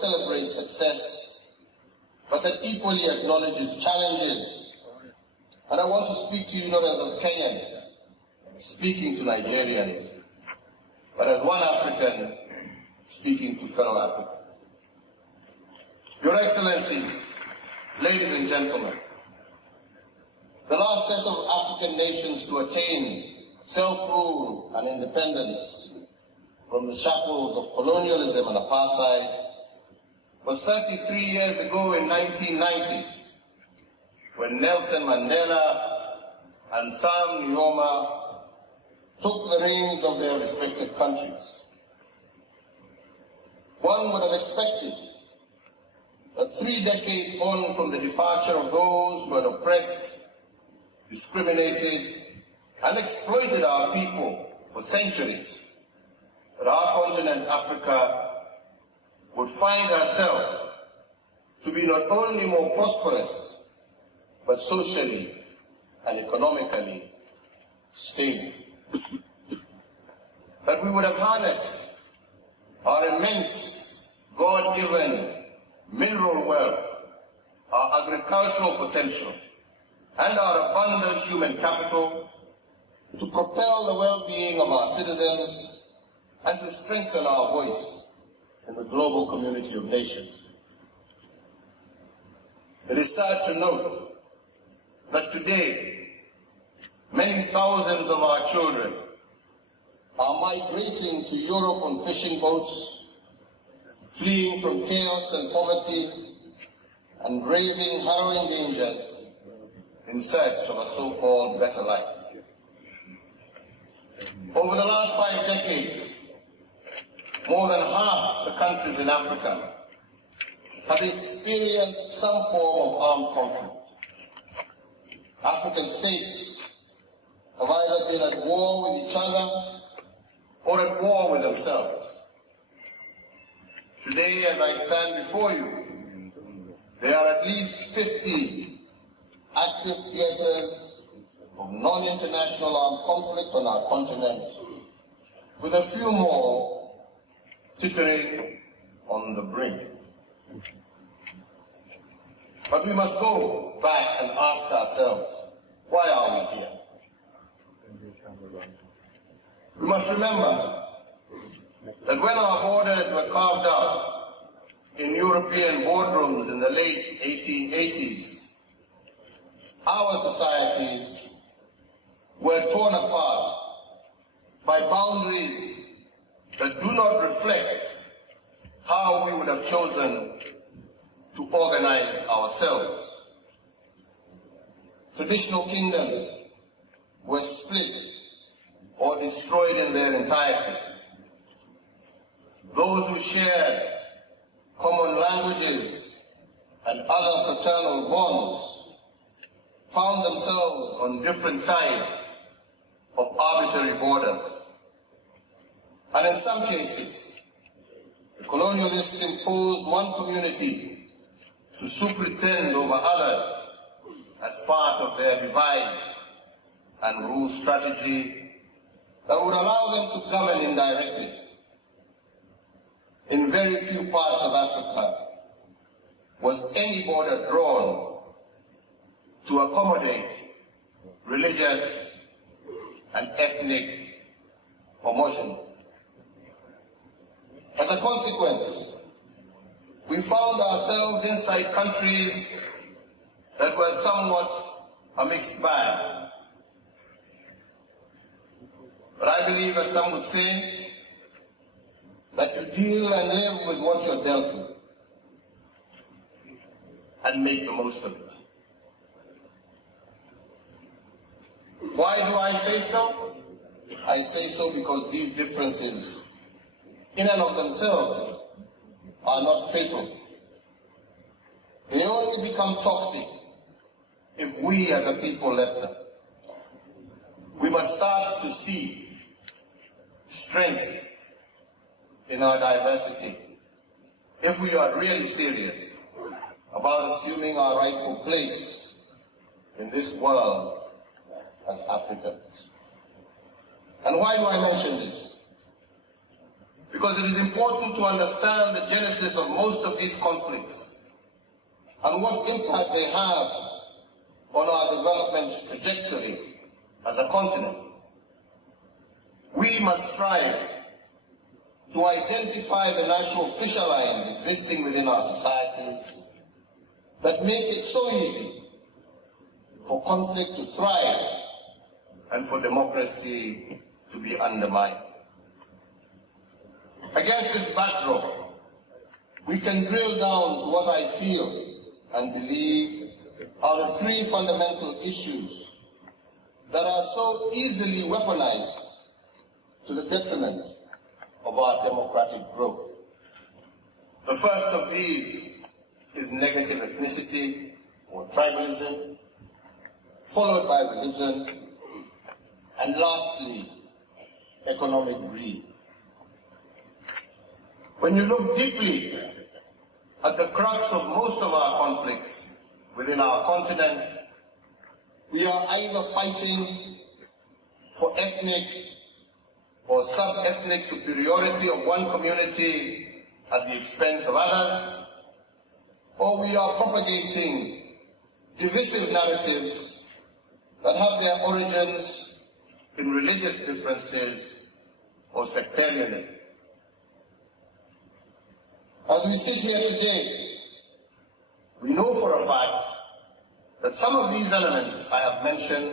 celebrate success, but that equally acknowledges challenges. And I want to speak to you not as a Kenyan speaking to Nigerians, but as one African speaking to fellow Africans. Your Excellencies, ladies and gentlemen, the last set of African nations to attain self-rule and independence from the shackles of colonialism and apartheid was 33 years ago in 1990, when Nelson Mandela and Sam Nujoma took the reins of their respective countries. One would have expected that 3 decades on from the departure of those who had oppressed, discriminated, and exploited our people for centuries, that our continent, Africa, would find herself to be not only more prosperous, but socially and economically stable. That we would have harnessed our immense, God-given mineral wealth, our agricultural potential, and our abundant human capital to propel the well-being of our citizens and to strengthen our voice in the global community of nations. It is sad to note that today, many thousands of our children are migrating to Europe on fishing boats, fleeing from chaos and poverty, and braving harrowing dangers in search of a so-called better life. Over the last 5 decades, more than half the countries in Africa have experienced some form of armed conflict. African states have either been at war with each other or at war with themselves. Today, as I stand before you, there are at least 50 active theaters of non-international armed conflict on our continent, with a few more teetering on the brink. But we must go back and ask ourselves, why are we here? We must remember that when our borders were carved out in European boardrooms in the late 1880s, our societies were torn apart by boundaries that do not reflect how we would have chosen to organize ourselves. Traditional kingdoms were split or destroyed in their entirety. Those who shared common languages and other fraternal bonds found themselves on different sides of arbitrary borders. And in some cases, the colonialists imposed one community to superintend over others as part of their divide and rule strategy that would allow them to govern indirectly. In very few parts of Africa was any border drawn to accommodate religious and ethnic homogeneity. As a consequence, we found ourselves inside countries that were somewhat a mixed bag. But I believe, as some would say, that you deal and live with what you're dealt with and make the most of it. Why do I say so? I say so because these differences, in and of themselves, are not fatal. They only become toxic if we as a people let them. We must start to see strength in our diversity if we are really serious about assuming our rightful place in this world as Africans. And why do I mention this? because it is important to understand the genesis of most of these conflicts and what impact they have on our development trajectory as a continent. We must strive to identify the natural fissure lines existing within our societies that make it so easy for conflict to thrive and for democracy to be undermined. Against this backdrop, we can drill down to what I feel and believe are the three fundamental issues that are so easily weaponized to the detriment of our democratic growth. The first of these is negative ethnicity or tribalism, followed by religion, and lastly, economic greed. When you look deeply at the crux of most of our conflicts within our continent, we are either fighting for ethnic or sub-ethnic superiority of one community at the expense of others, or we are propagating divisive narratives that have their origins in religious differences or sectarianism. As we sit here today, we know for a fact that some of these elements I have mentioned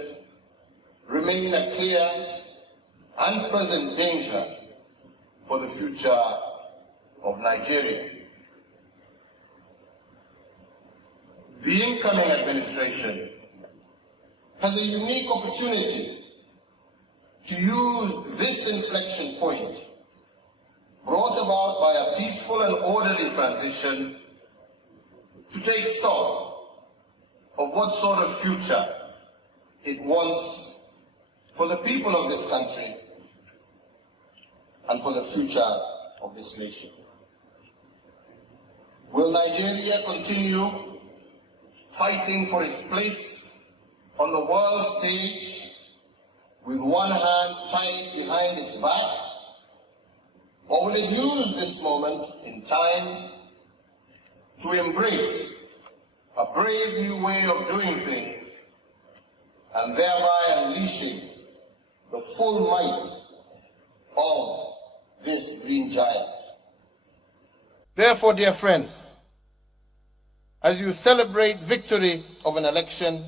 remain a clear and present danger for the future of Nigeria. The incoming administration has a unique opportunity to use this inflection point brought about by a peaceful and orderly transition to take stock of what sort of future it wants for the people of this country and for the future of this nation. Will Nigeria continue fighting for its place on the world stage with one hand tied behind its back? Or will it use this moment in time to embrace a brave new way of doing things and thereby unleashing the full might of this green giant? Therefore, dear friends, as you celebrate victory of an election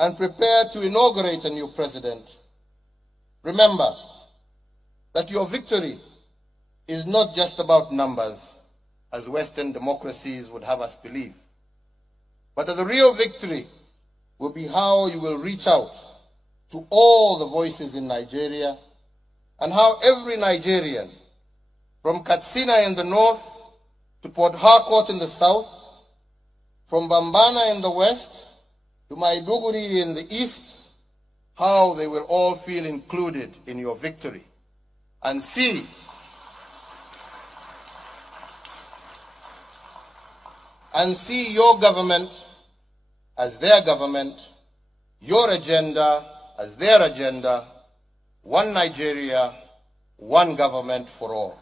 and prepare to inaugurate a new president, remember that your victory is not just about numbers, as Western democracies would have us believe, but that the real victory will be how you will reach out to all the voices in Nigeria and how every Nigerian, from Katsina in the north to Port Harcourt in the south, from Bambana in the west to Maiduguri in the east, how they will all feel included in your victory and see your government as their government, your agenda as their agenda, one Nigeria, one government for all.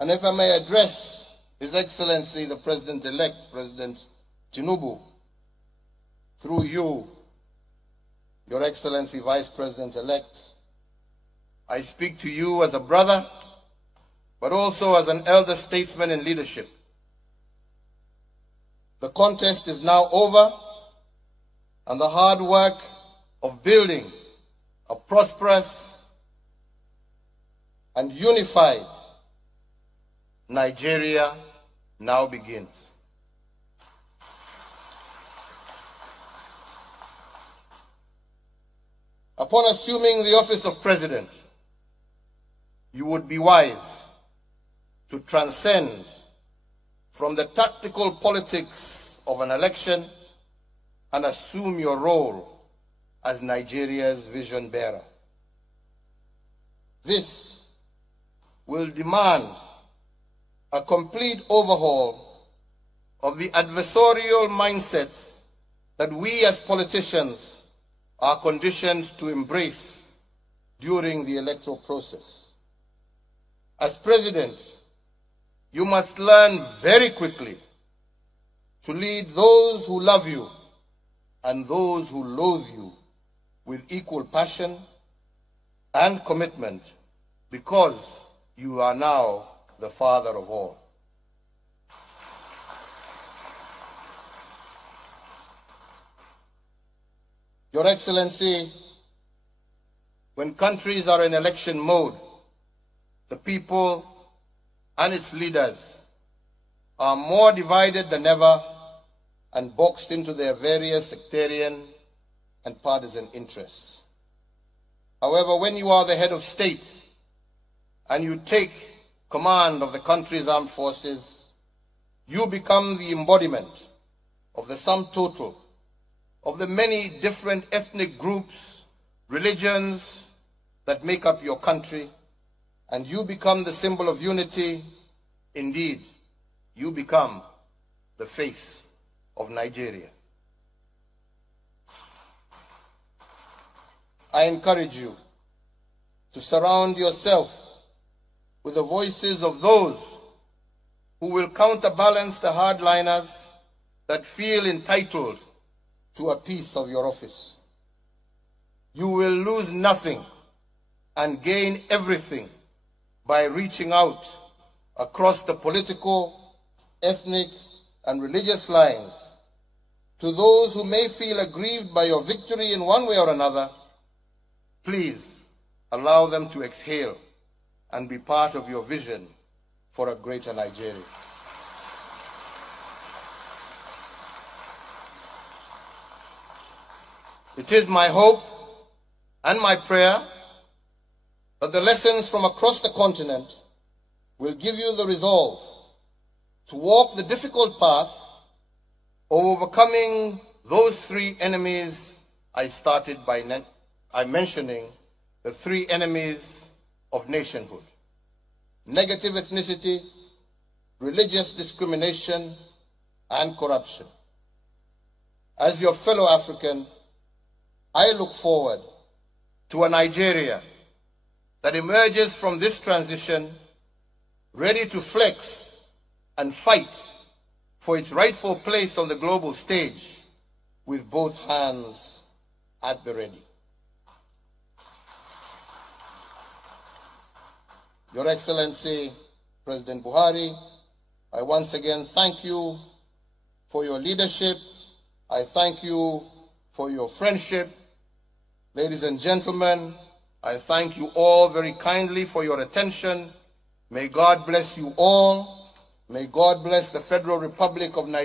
And if I may address His Excellency, the President-elect, President Tinubu, through you, Your Excellency, Vice President-elect, I speak to you as a brother, but also as an elder statesman in leadership. The contest is now over, and the hard work of building a prosperous and unified Nigeria now begins. Upon assuming the office of president, you would be wise to transcend from the tactical politics of an election and assume your role as Nigeria's vision bearer. This will demand a complete overhaul of the adversarial mindset that we as politicians are conditioned to embrace during the electoral process. As president, you must learn very quickly to lead those who love you and those who loathe you with equal passion and commitment, because you are now the father of all. Your Excellency, when countries are in election mode, the people and its leaders are more divided than ever and boxed into their various sectarian and partisan interests. However, when you are the head of state and you take command of the country's armed forces, you become the embodiment of the sum total of the many different ethnic groups, religions that make up your country, and you become the symbol of unity. Indeed, you become the face of Nigeria. I encourage you to surround yourself with the voices of those who will counterbalance the hardliners that feel entitled to a piece of your office. You will lose nothing and gain everything by reaching out across the political, ethnic, and religious lines to those who may feel aggrieved by your victory in one way or another. Please allow them to exhale and be part of your vision for a greater Nigeria. It is my hope and my prayer that the lessons from across the continent will give you the resolve to walk the difficult path of overcoming those three enemies I started by mentioning, the three enemies of nationhood: negative ethnicity, religious discrimination, and corruption. As your fellow African, I look forward to a Nigeria that emerges from this transition ready to flex and fight for its rightful place on the global stage with both hands at the ready. Your Excellency, President Buhari, I once again thank you for your leadership. I thank you for your friendship. Ladies and gentlemen, I thank you all very kindly for your attention. May God bless you all. May God bless the Federal Republic of Nigeria.